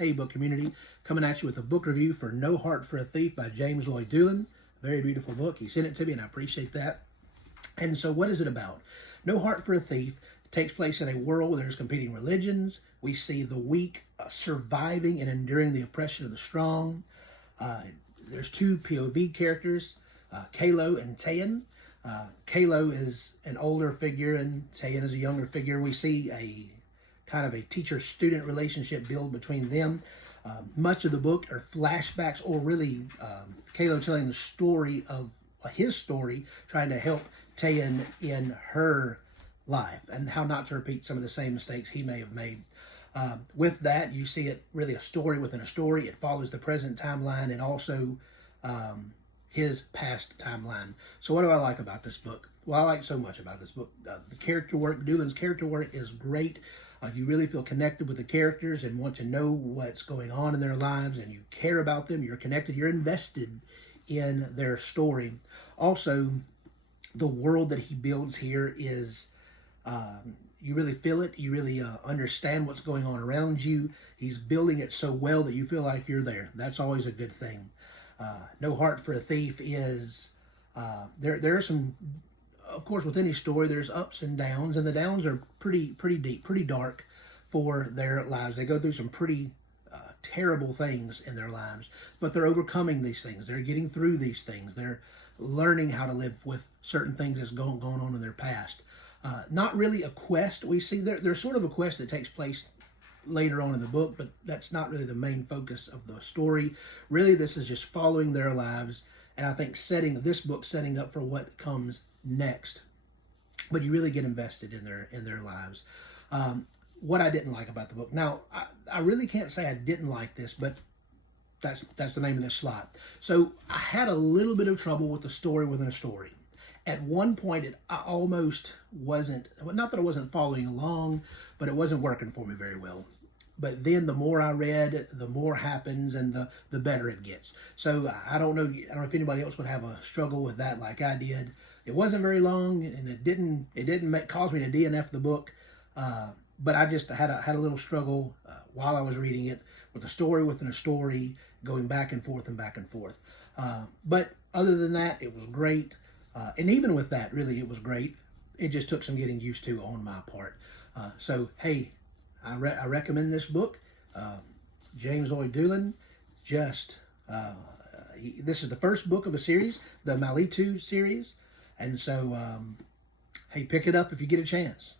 Hey book community, coming at you with a book review for No Heart for a Thief by James Lloyd Dulin. Very beautiful book. He sent it to me and I appreciate that. And so what is it about? No Heart for a Thief takes place in a world where there's competing religions. We see the weak surviving and enduring the oppression of the strong. There's two POV characters, Kalo and Tayan. Kalo is an older figure and Tayan is a younger figure. We see a kind of a teacher-student relationship build between them. Much of the book are flashbacks, or really Kalo telling the story of his story, trying to help Tayan in her life and how not to repeat some of the same mistakes he may have made. With that, you see it really a story within a story. It follows the present timeline and also his past timeline. So what do I like about this book? Well, I like so much about this book. The character work, Dulin's character work is great. You really feel connected with the characters and want to know what's going on in their lives, and you care about them. You're connected. You're invested in their story. Also, the world that he builds here is, you really feel it. You really understand what's going on around you. He's building it so well that you feel like you're there. That's always a good thing. No Heart for a Thief is, there are some, of course, with any story, there's ups and the downs are pretty deep, pretty dark for their lives. They go through some pretty terrible things in their lives, but they're overcoming these things. They're getting through these things. They're learning how to live with certain things that's going on in their past. Not really a quest. We see there's sort of a quest that takes place later on in the book, but that's not really the main focus of the story. Really, this is just following their lives, and I think this book setting up for what comes next. But you really get invested in their lives. What I didn't like about the book. Now, I really can't say I didn't like this, but that's the name of this slot. So I had a little bit of trouble with the story within a story. At one point, I almost wasn't, not that I wasn't following along, but it wasn't working for me very well. But then the more I read, the more happens and the better it gets. So I don't know if anybody else would have a struggle with that like I did. It wasn't very long, and it didn't cause me to DNF the book. But I just had a little struggle while I was reading it with the story within a story, going back and forth and back and forth. But other than that, it was great. And even with that, really, it was great. It just took some getting used to on my part. So, hey, I recommend this book. James Lloyd Dulin. This is the first book of a series, the Malitu series. And so, hey, pick it up if you get a chance.